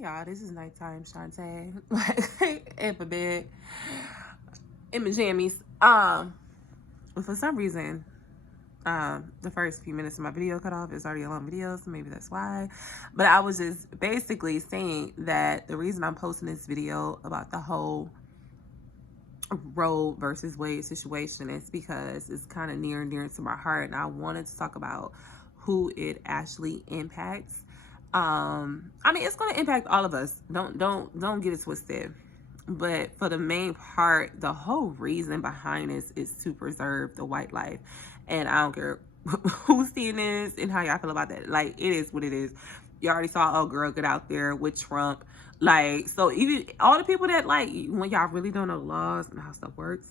y'all, this is nighttime Shantae. Like in my bed, in my jammies. For some reason, the first few minutes of my video cut off. It's already a long video, so maybe that's why. But I was just basically saying that the reason I'm posting this video about the whole Roe versus Wade situation is because it's kind of near and dear to my heart, and I wanted to talk about who it actually impacts. I mean, it's going to impact all of us. Don't get it twisted. But for the main part, the whole reason behind this is to preserve the white life. And I don't care who's seeing this and how y'all feel about that. Like, it is what it is. You already saw a girl get out there with Trump. Like, so even all the people that, like, when y'all really don't know the laws and how stuff works,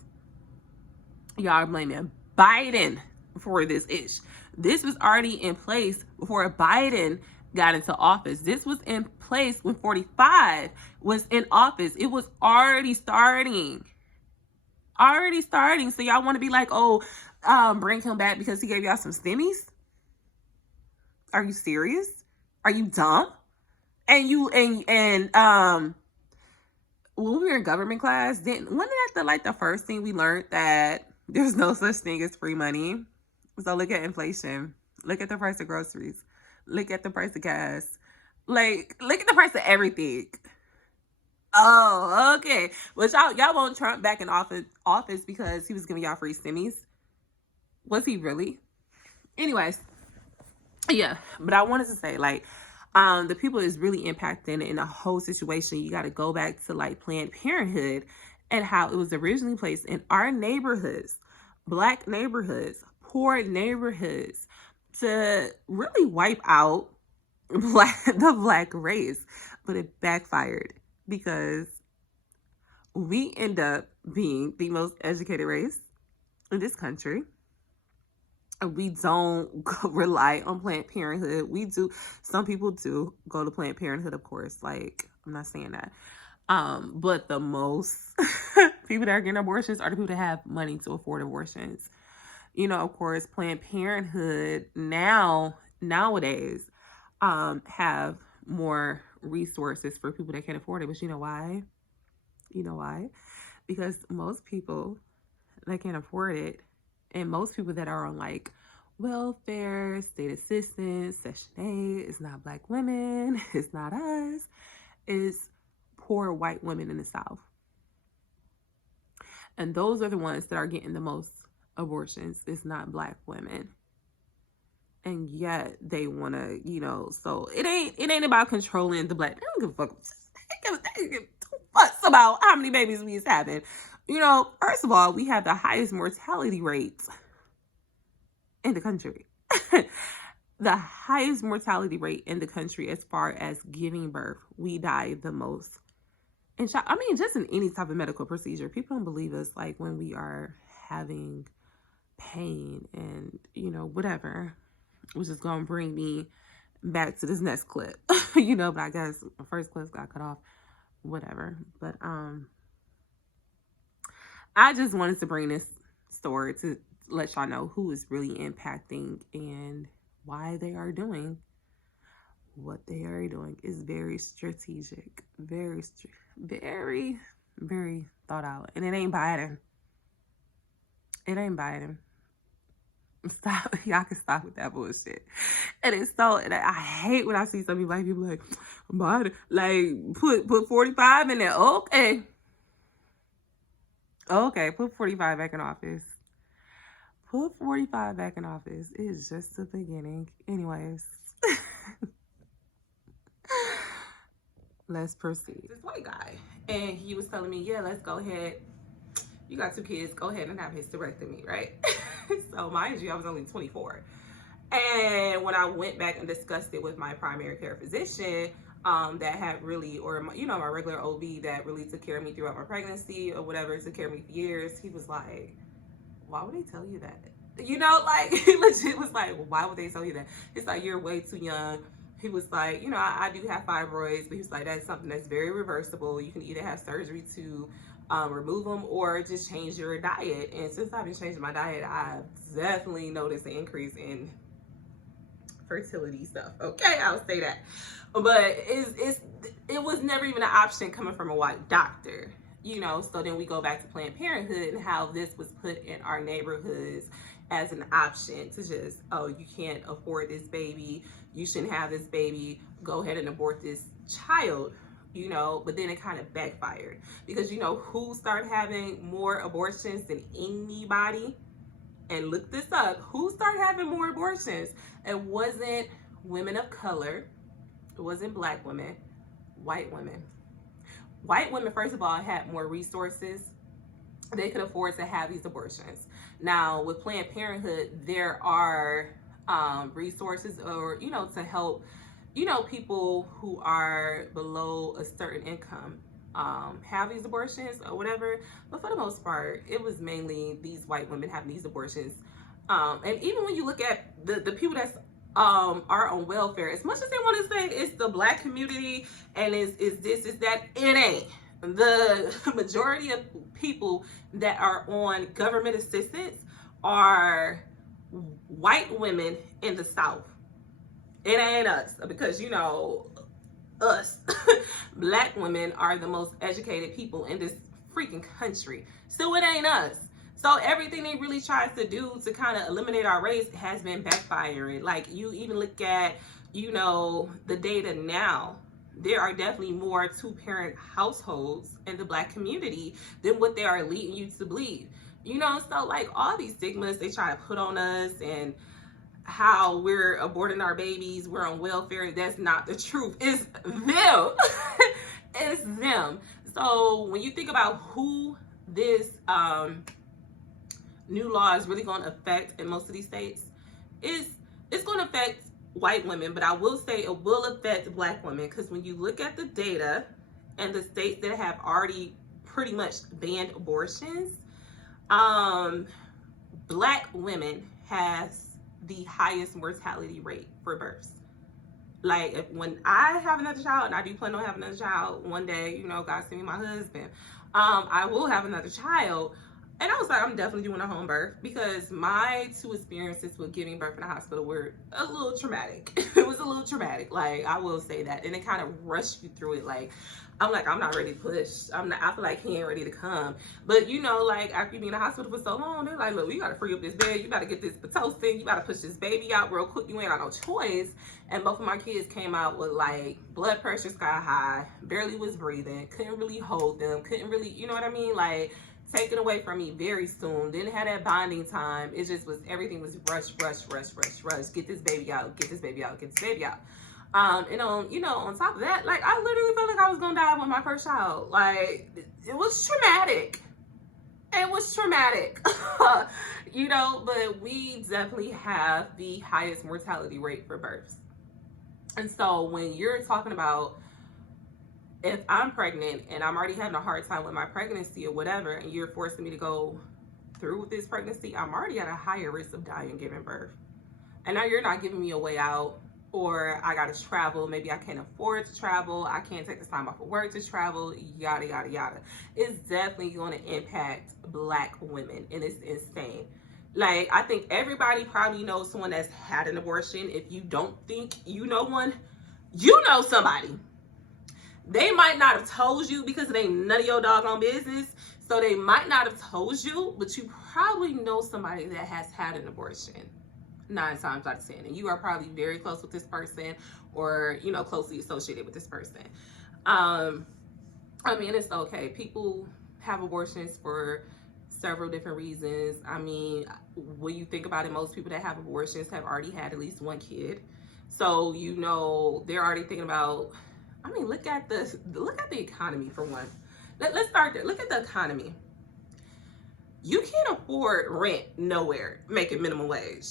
y'all are blaming Biden for this ish. This was already in place before Biden got into office. This was in place when 45 was in office. It was already starting. So y'all want to be like, oh, bring him back because he gave y'all some stimmies? Are you serious? Are you dumb? And when we were in government class, wasn't that the first thing we learned, that there's no such thing as free money? So look at inflation. Look at the price of groceries. Look at the price of gas. Like, look at the price of everything. Oh, okay. But y'all want Trump back in office because he was giving y'all free stimmies? Was he really? Anyways, yeah. But I wanted to say, like, the people is really impacting in the whole situation. You got to go back to like Planned Parenthood and how it was originally placed in our neighborhoods, Black neighborhoods, poor neighborhoods, to really wipe out the Black race. But it backfired because we end up being the most educated race in this country. We don't rely on Planned Parenthood. We do. Some people do go to Planned Parenthood, of course. Like, I'm not saying that. But the most people that are getting abortions are the people that have money to afford abortions. You know, of course, Planned Parenthood nowadays have more resources for people that can't afford it. But you know why? Because most people that can't afford it, and most people that are on like welfare, state assistance, Section 8, it's not Black women, it's not us, it's poor white women in the South. And those are the ones that are getting the most abortions. It's not Black women. And yet they want to, so it ain't about controlling the Black. They don't give a fuck. They give a fuck about how many babies we is having. First of all, we have the highest mortality rates in the country. The highest mortality rate in the country as far as giving birth. We die the most. And just in any type of medical procedure, people don't believe us, like when we are having pain and, whatever, which is going to bring me back to this next clip, but I guess my first clip got cut off, whatever. But, I just wanted to bring this story to let y'all know who is really impacting and why they are doing what they are doing. Is very strategic, very, very thought out. And it ain't Biden. Stop. Y'all can stop with that bullshit. And it's and I hate when I see some Black people like, Biden, like, put 45 in there. Okay, put 45 back in office. Put 45 back in office. It's just the beginning. Anyways. Let's proceed. This white guy. And he was telling me, yeah, let's go ahead. You got 2 kids. Go ahead and have hysterectomy, right? So mind you, I was only 24. And when I went back and discussed it with my primary care physician, that had really, or my regular OB that really took care of me throughout my pregnancy or whatever, took care of me for years, he was like, why would they tell you that? He legit was like, well, why would they tell you that? It's like, you're way too young. He was like, I do have fibroids, but he was like, that's something that's very reversible. You can either have surgery to remove them or just change your diet. And since I've been changing my diet, I've definitely noticed an increase in fertility stuff. Okay, I'll say that. But it never even an option coming from a white doctor, you know. So then we go back to Planned Parenthood and how this was put in our neighborhoods as an option to just, oh, you can't afford this baby, you shouldn't have this baby, go ahead and abort this child, you know. But then it kind of backfired, because you know who started having more abortions than anybody? And look this up, who started having more abortions? It wasn't women of color, it wasn't black women, white women. White women, first of all, had more resources. They could afford to have these abortions. Now, with Planned Parenthood, there are resources, or, you know, to help, you know, people who are below a certain income have these abortions or whatever. But for the most part, it was mainly these white women having these abortions. And even when you look at the people that's are on welfare, as much as they want to say it's the black community and is this, is that, it ain't. The majority of people that are on government assistance are white women in the South. It ain't us, because you know, us black women are the most educated people in this freaking country, so it ain't us. So everything they really tried to do to kind of eliminate our race has been backfiring. Like, you even look at, you know, the data now, there are definitely more two-parent households in the black community than what they are leading you to believe, you know. So like, all these stigmas they try to put on us, and how we're aborting our babies, we're on welfare, that's not the truth. It's them. It's them. So when you think about who this new law is really going to affect in most of these states, it's going to affect white women. But I will say it will affect black women, because when you look at the data and the states that have already pretty much banned abortions, black women has the highest mortality rate for births. Like, when I have another child, and I do plan on having another child one day, you know, God send me my husband, I will have another child. And I was like, I'm definitely doing a home birth, because my 2 experiences with giving birth in the hospital were a little traumatic. It was a little traumatic, like, I will say that. And it kind of rushed you through it. Like, I'm like, I'm not ready to push. I feel like he ain't ready to come. But you know, like, after you be in the hospital for so long, they're like, look, we gotta free up this bed. You gotta get this Pitocin. You gotta push this baby out real quick. You ain't got no choice. And both of my kids came out with like blood pressure sky high, barely was breathing, couldn't really hold them, couldn't really, you know what I mean? Like, taken away from me very soon. Didn't have that bonding time. It just was, everything was rush. Get this baby out, get this baby out, get this baby out. And on, you know, on top of that, like, I literally felt like I was gonna die with my first child. Like, it was traumatic. It was traumatic. You know, but we definitely have the highest mortality rate for births. And so when you're talking about, if I'm pregnant and I'm already having a hard time with my pregnancy or whatever, and you're forcing me to go through with this pregnancy, I'm already at a higher risk of dying giving birth. And now you're not giving me a way out, or I gotta travel, maybe I can't afford to travel, I can't take this time off of work to travel, yada, yada, yada. It's definitely gonna impact black women, and it's insane. Like, I think everybody probably knows someone that's had an abortion. If you don't think you know one, you know somebody. They might not have told you because it ain't none of your doggone business. So they might not have told you, but you probably know somebody that has had an abortion 9 times out of 10. And you are probably very close with this person, or, you know, closely associated with this person. I mean, it's okay. People have abortions for several different reasons. I mean, when you think about it, most people that have abortions have already had at least 1 kid. So, you know, they're already thinking about, I mean, look at the economy for one. Let's start there. Look at the economy. You can't afford rent nowhere making minimum wage.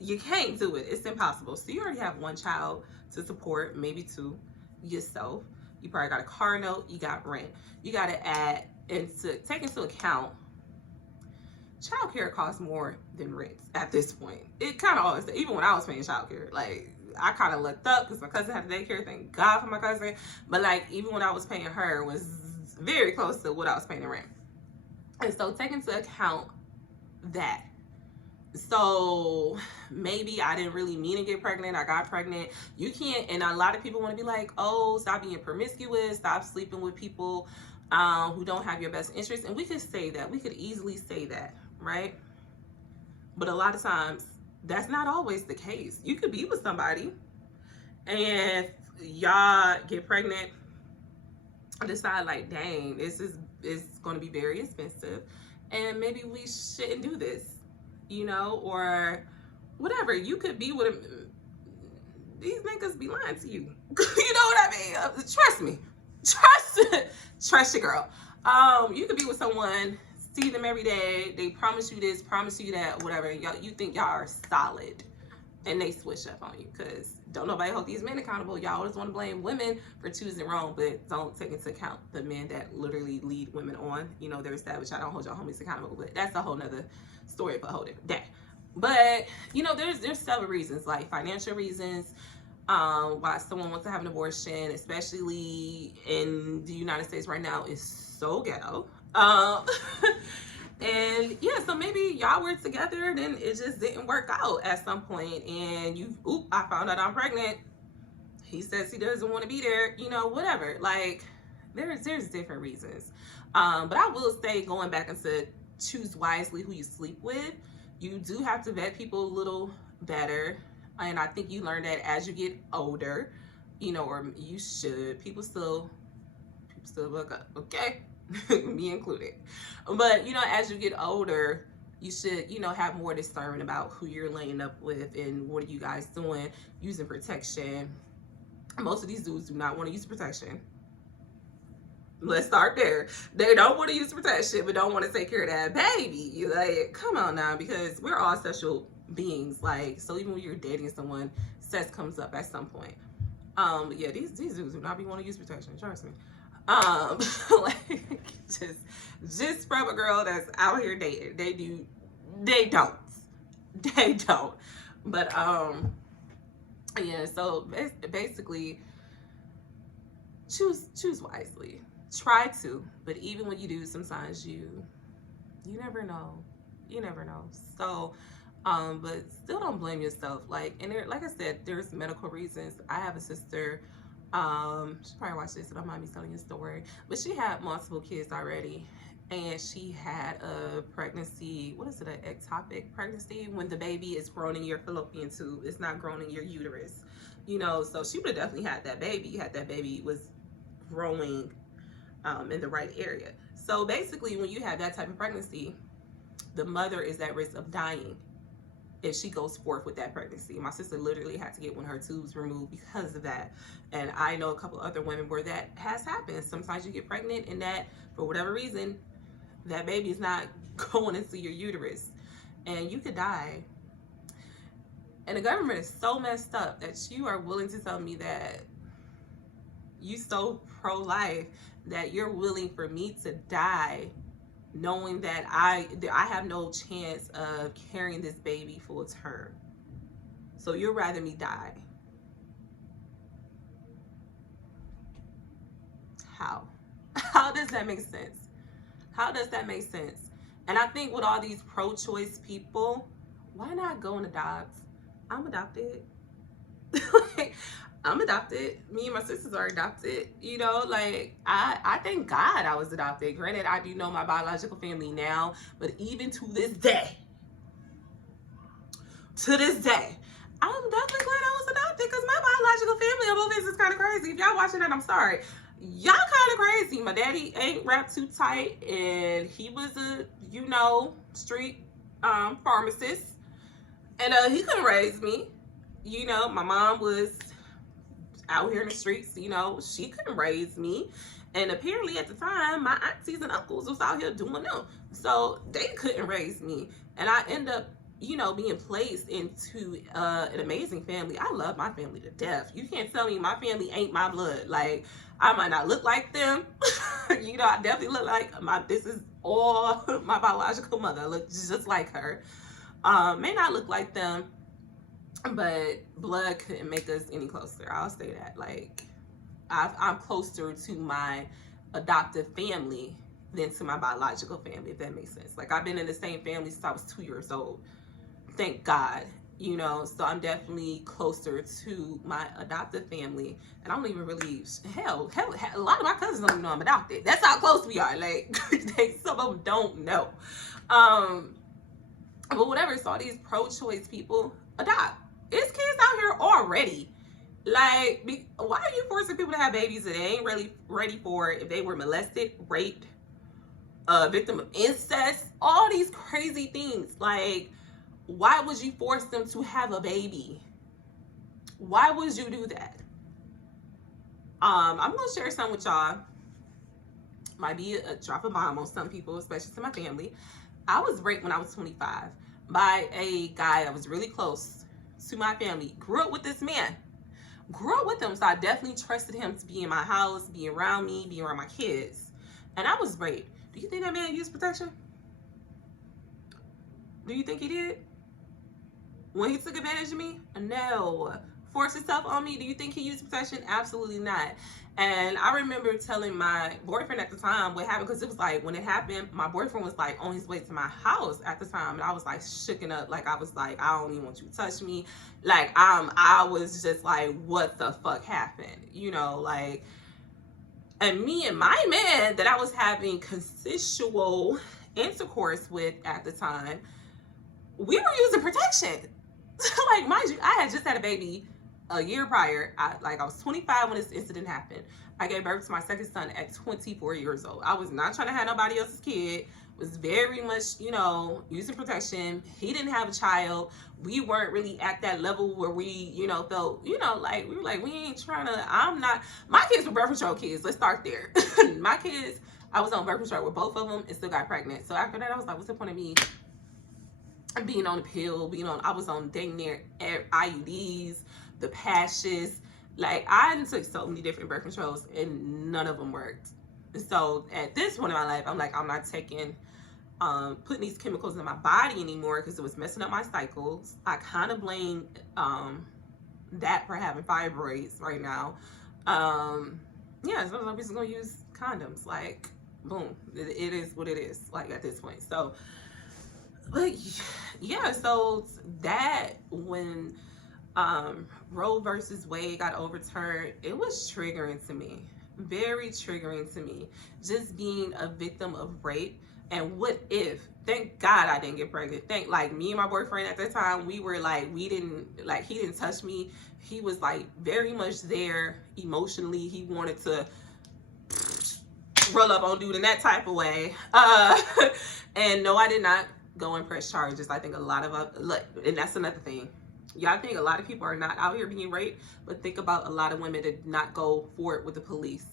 You can't do it. It's impossible. So you already have 1 child to support, maybe 2, yourself. You probably got a car note, you got rent. You got to add and to take into account, childcare costs more than rent at this point. It kind of always, even when I was paying childcare, like, I kind of looked up because my cousin had a daycare. Thank God for my cousin. But like, even when I was paying her, it was very close to what I was paying in rent. And so take into account that So maybe I didn't really mean to get pregnant. I got pregnant. You can't, and a lot of people want to be like, oh, stop being promiscuous, stop sleeping with people who don't have your best interest. And we could say that. We could easily say that, right? But a lot of times, that's not always the case. You could be with somebody and y'all get pregnant and decide like, dang, this is going to be very expensive, and maybe we shouldn't do this, you know, or whatever. You could be with him. These niggas be lying to you. You know what I mean? Trust me. Trust your girl. You could be with someone, see them every day, they promise you this, promise you that, whatever, and you think y'all are solid, and they switch up on you, because don't nobody hold these men accountable. Y'all always want to blame women for choosing wrong, but don't take into account the men that literally lead women on. You know, there's that, which I don't hold your homies accountable, but that's a whole nother story for a whole different day. But, you know, there's several reasons, like financial reasons, why someone wants to have an abortion, especially in the United States right now, is so ghetto. And yeah, so maybe y'all were together, then it just didn't work out at some point, and I found out I'm pregnant. He says he doesn't want to be there, you know, whatever. Like, there's different reasons. But I will say, going back into choose wisely who you sleep with, you do have to vet people a little better. And I think you learn that as you get older, you know, or you should. People still look up, okay? Me included. But, you know, as you get older, you should, you know, have more discernment about who you're laying up with and what are you guys doing, using protection. Most of these dudes do not want to use protection. Let's start there. They don't want to use protection, but don't want to take care of that baby. You're like, come on now, because we're all sexual beings. Like, so even when you're dating someone, sex comes up at some point. Yeah, these dudes do not be want to use protection, trust me. Like, just from a girl that's out here dating, they don't. But yeah, so basically, choose wisely. Try to, but even when you do, sometimes you never know. So but still don't blame yourself. Like, and there, like I said, there's medical reasons. I have a sister, she probably watched this, so don't mind me telling you a story, but she had multiple kids already, and she had a pregnancy, what is it, an ectopic pregnancy, when the baby is grown in your fallopian tube, it's not grown in your uterus, you know. So she would have definitely had that baby was growing in the right area. So basically, when you have that type of pregnancy, the mother is at risk of dying if she goes forth with that pregnancy. My sister literally had to get one of her tubes removed because of that. And I know a couple other women where that has happened. Sometimes you get pregnant and that, for whatever reason, that baby is not going into your uterus and you could die. And the government is so messed up that you are willing to tell me that you so pro-life that you're willing for me to die knowing that I have no chance of carrying this baby full term. So you'd rather me die. How does that make sense? How does that make sense? And I think with all these pro-choice people, why not go and adopt? I'm adopted. I'm adopted. Me and my sisters are adopted. You know, like, I thank God I was adopted. Granted, I do know my biological family now, but even to this day, I'm definitely glad I was adopted, because my biological family on both ends is kind of crazy. If y'all watching that, I'm sorry. Y'all kind of crazy. My daddy ain't wrapped too tight, and he was a, you know, street pharmacist, and he couldn't raise me. You know, my mom was out here in the streets, you know, she couldn't raise me. And apparently at the time, my aunties and uncles was out here doing them. So they couldn't raise me. And I end up, you know, being placed into an amazing family. I love my family to death. You can't tell me my family ain't my blood. Like, I might not look like them. You know, I definitely look like this is all my biological mother. I look just like her. May not look like them, but blood couldn't make us any closer. I'll say that. Like, I'm closer to my adoptive family than to my biological family, if that makes sense. Like, I've been in the same family since I was 2 years old. thank God, you know. So I'm definitely closer to my adopted family, and I don't even really hell a lot of my cousins don't even know I'm adopted. That's how close we are. Like some of them don't know. But whatever. So all these pro-choice people adopt. It's kids out here already. Like, why are you forcing people to have babies that they ain't really ready for if they were molested, raped, victim of incest, all these crazy things? Like, why would you force them to have a baby? Why would you do that? I'm gonna share some with y'all. Might be a drop of bomb on some people, especially to my family. I was raped when I was 25 by a guy that was really close to my family. Grew up with this man. Grew up with him, so I definitely trusted him to be in my house, be around me, be around my kids. And I was raped. Do you think that man used protection? Do you think he did? When he took advantage of me? No. Forced himself on me? Do you think he used protection? Absolutely not. And I remember telling my boyfriend at the time what happened, because it was like, when it happened, my boyfriend was like on his way to my house at the time, and I was like shooken up. Like, I was like, I don't even want you to touch me. Like, I was just like, what the fuck happened? You know, like, and me and my man that I was having consensual intercourse with at the time, we were using protection. Like, mind you, I had just had a baby a year prior. I was 25 when this incident happened. I gave birth to my second son at 24 years old. I was not trying to have nobody else's kid. Was very much, you know, using protection. He didn't have a child. We weren't really at that level where we, you know, felt, you know, like, we were like, we ain't trying to, my kids were birth control kids. Let's start there. My kids, I was on birth control with both of them and still got pregnant. So after that, I was like, what's the point of me being on the pill, I was on dang near IUDs, the patches. Like, I took so many different birth controls and none of them worked. So at this point in my life, I'm like, I'm not taking, putting these chemicals in my body anymore because it was messing up my cycles. I kind of blame that for having fibroids right now. Yeah, so I'm just gonna use condoms. Like, boom, it is what it is. Like, at this point, so. But yeah, so that when Roe versus Wade got overturned, it was triggering to me, very triggering to me, just being a victim of rape. And what if, thank God I didn't get pregnant. Like, me and my boyfriend at the time, we were like, he didn't touch me. He was like very much there emotionally. He wanted to roll up on dude in that type of way. And no, I did not go and press charges. I think a lot of and that's another thing. Y'all think a lot of people are not out here being raped, but think about a lot of women that did not go for it with the police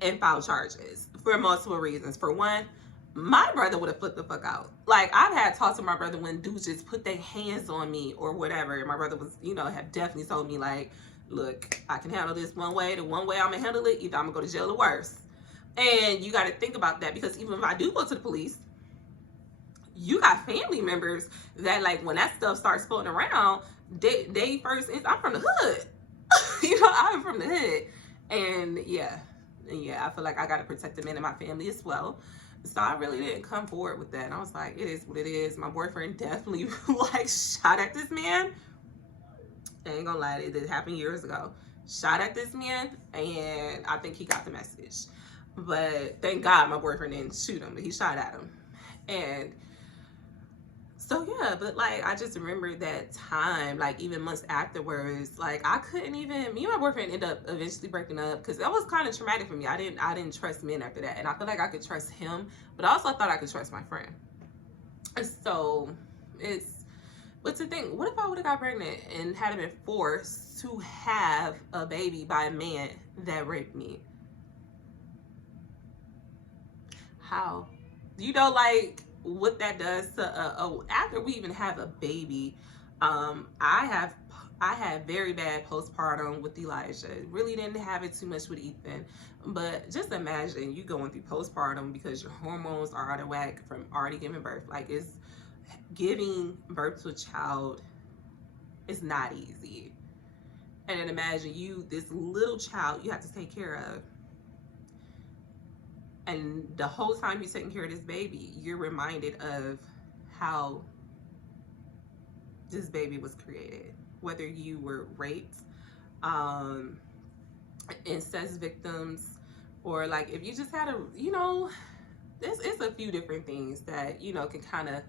and file charges for multiple reasons. For one, my brother would have flipped the fuck out. Like, I've had talks to my brother when dudes just put their hands on me or whatever. And my brother was, you know, have definitely told me, like, look, I can handle this one way. The one way I'm gonna handle it, either I'm gonna go to jail or worse. And you got to think about that, because even if I do go to the police, you got family members that, like, when that stuff starts floating around, they first is, I'm from the hood. You know, I'm from the hood. And yeah, I feel like I got to protect the men in my family as well. So I really didn't come forward with that. And I was like, it is what it is. My boyfriend definitely like shot at this man. I ain't gonna lie, it did happen years ago. Shot at this man, and I think he got the message. But thank God my boyfriend didn't shoot him, but he shot at him. And so yeah, but like, I just remember that time, like even months afterwards, like I couldn't even, me and my boyfriend ended up eventually breaking up, because that was kind of traumatic for me. I didn't trust men after that, and I feel like I could trust him, but I also thought I could trust my friend. And so but to think, what if I would have got pregnant and had been forced to have a baby by a man that raped me? How? You know, like, what that does to after we even have a baby. I had very bad postpartum with Elijah. Really didn't have it too much with Ethan, but just imagine you going through postpartum because your hormones are out of whack from already giving birth. Like, it's giving birth to a child is not easy. And then imagine you, this little child you have to take care of. And the whole time you're taking care of this baby, you're reminded of how this baby was created. Whether you were raped, incest victims, or like if you just had a, you know, it's a few different things that, you know, can kind of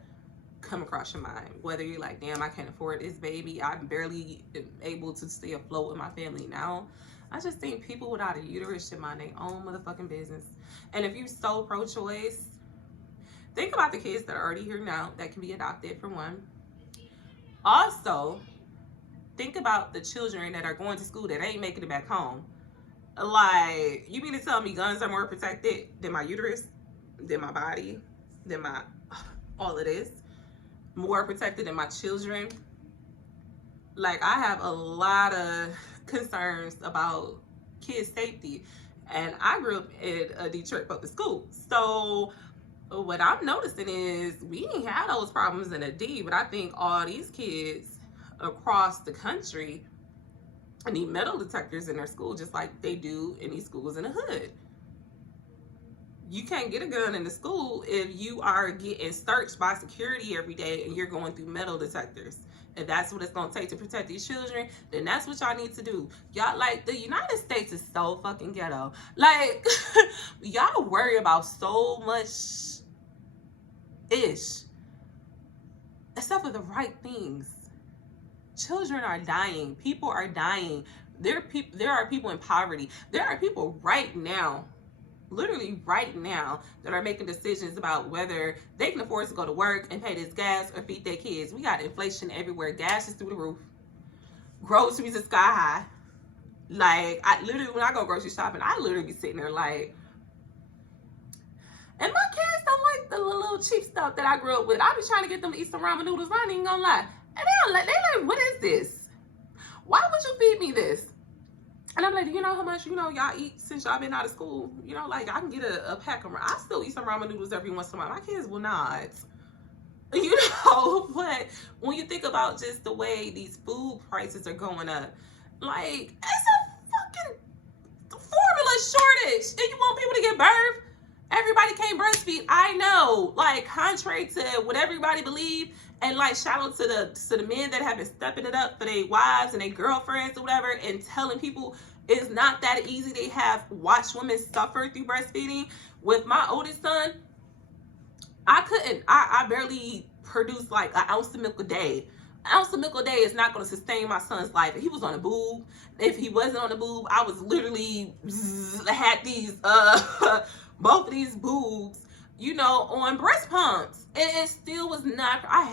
come across your mind. Whether you're like, damn, I can't afford this baby, I'm barely able to stay afloat with my family now. I just think people without a uterus should mind their own motherfucking business. And if you're so pro-choice, think about the kids that are already here now that can be adopted, for one. Also, think about the children that are going to school that ain't making it back home. Like, you mean to tell me guns are more protected than my uterus, than my body, than my all of this? More protected than my children? Like, I have a lot of concerns about kids' safety. And I grew up in a Detroit public school. So what I'm noticing is we ain't had those problems in a D, but I think all these kids across the country need metal detectors in their school, just like they do in these schools in the hood. You can't get a gun in the school if you are getting searched by security every day and you're going through metal detectors. If that's what it's going to take to protect these children, then that's what y'all need to do. Y'all, like, the United States is so fucking ghetto. Like, y'all worry about so much ish, except for the right things. Children are dying. People are dying. There are people in poverty. There are people right now, literally right now, that are making decisions about whether they can afford to go to work and pay this gas or feed their kids. We got inflation everywhere. Gas is through the roof. Groceries are sky high. Like, I literally, when I go grocery shopping, I literally be sitting there like, and my kids don't like the little cheap stuff that I grew up with. I be trying to get them to eat some ramen noodles. I ain't even gonna lie. And they like, what is this? Why would you feed me this? And I'm like, do you know how much, you know, y'all eat since y'all been out of school? You know, like, I can get a pack of, I still eat some ramen noodles every once in a while. My kids will not. You know, but when you think about just the way these food prices are going up, like, it's a fucking formula shortage. And you want people to get birth? Everybody can't breastfeed. I know, like, contrary to what everybody believe, and like, shout out to the men that have been stepping it up for their wives and their girlfriends or whatever, and telling people it's not that easy. They have watched women suffer through breastfeeding. With my oldest son, I barely produced like an ounce of milk a day. An ounce of milk a day is not going to sustain my son's life. If he was on a boob, if he wasn't on a boob, I was literally had these both of these boobs, you know, on breast pumps. And it still was not, I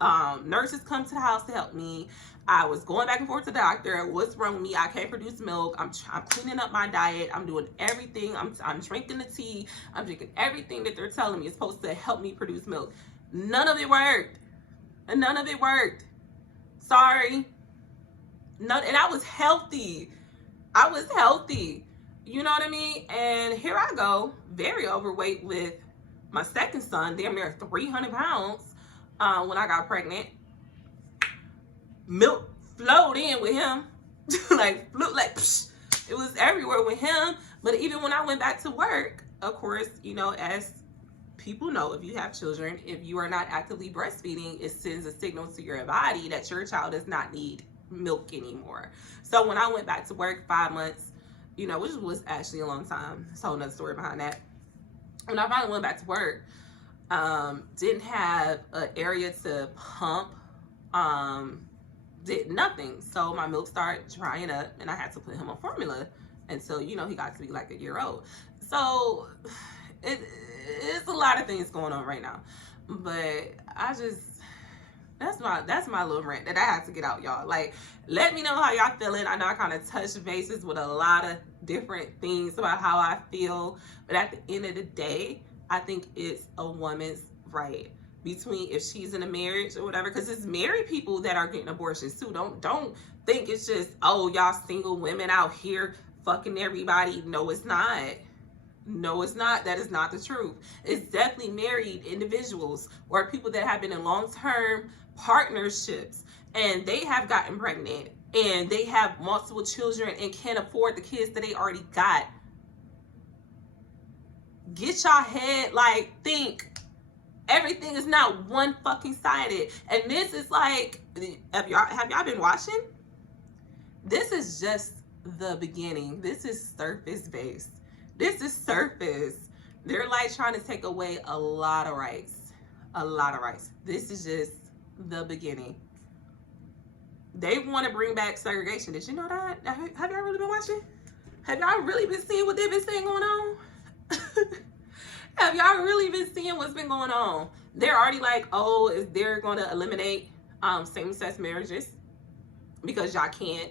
had nurses come to the house to help me. I was going back and forth to the doctor. What's wrong with me? I can't produce milk. I'm cleaning up my diet. I'm doing everything. I'm drinking the tea. I'm drinking everything that they're telling me is supposed to help me produce milk. None of it worked. And none of it worked. Sorry. None, and I was healthy. I was healthy. You know what I mean? And here I go, very overweight with my second son, damn near 300 pounds when I got pregnant. Milk flowed in with him. like, psh, it was everywhere with him. But even when I went back to work, of course, you know, as people know, if you have children, if you are not actively breastfeeding, it sends a signal to your body that your child does not need milk anymore. So when I went back to work 5 months, you know, which was actually a long time. There's a whole nother story behind that. When I finally went back to work, didn't have an area to pump, did nothing. So my milk started drying up and I had to put him on formula until, you know, he got to be like a year old. So it's a lot of things going on right now. But I just, that's my little rant that I had to get out, y'all. Like, let me know how y'all feeling. I know I kind of touched bases with a lot of different things about how I feel, but at the end of the day, I think it's a woman's right, between if she's in a marriage or whatever, because it's married people that are getting abortions too. Don't think it's just, oh, y'all single women out here fucking everybody. No, it's not. No, it's not. That is not the truth. It's definitely married individuals or people that have been in long-term partnerships and they have gotten pregnant and they have multiple children and can't afford the kids that they already got. Get your head, like, think. Everything is not one fucking sided. And this is like, have y'all been watching? This is just the beginning. This is surface based. This is surface. They're like trying to take away a lot of rights. A lot of rights. This is just the beginning. They want to bring back segregation. Did you know that? Have y'all really been watching? Have y'all really been seeing what they've been saying going on? Have y'all really been seeing what's been going on? They're already like, oh, they're going to eliminate same-sex marriages because y'all can't,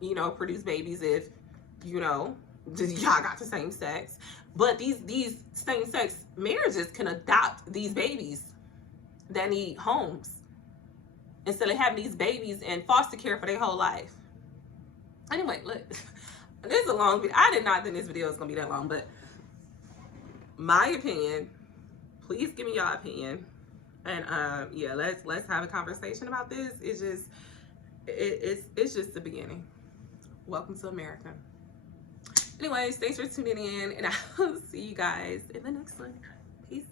you know, produce babies if, you know, y'all got the same sex. But these same-sex marriages can adopt these babies that need homes instead of having these babies in foster care for their whole life. Anyway, look, this is a long video. I did not think this video was going to be that long, but my opinion, please give me your opinion. And yeah, let's have a conversation about this. It's just it's just the beginning. Welcome to America. Anyways, thanks for tuning in, and I'll see you guys in the next one. Peace.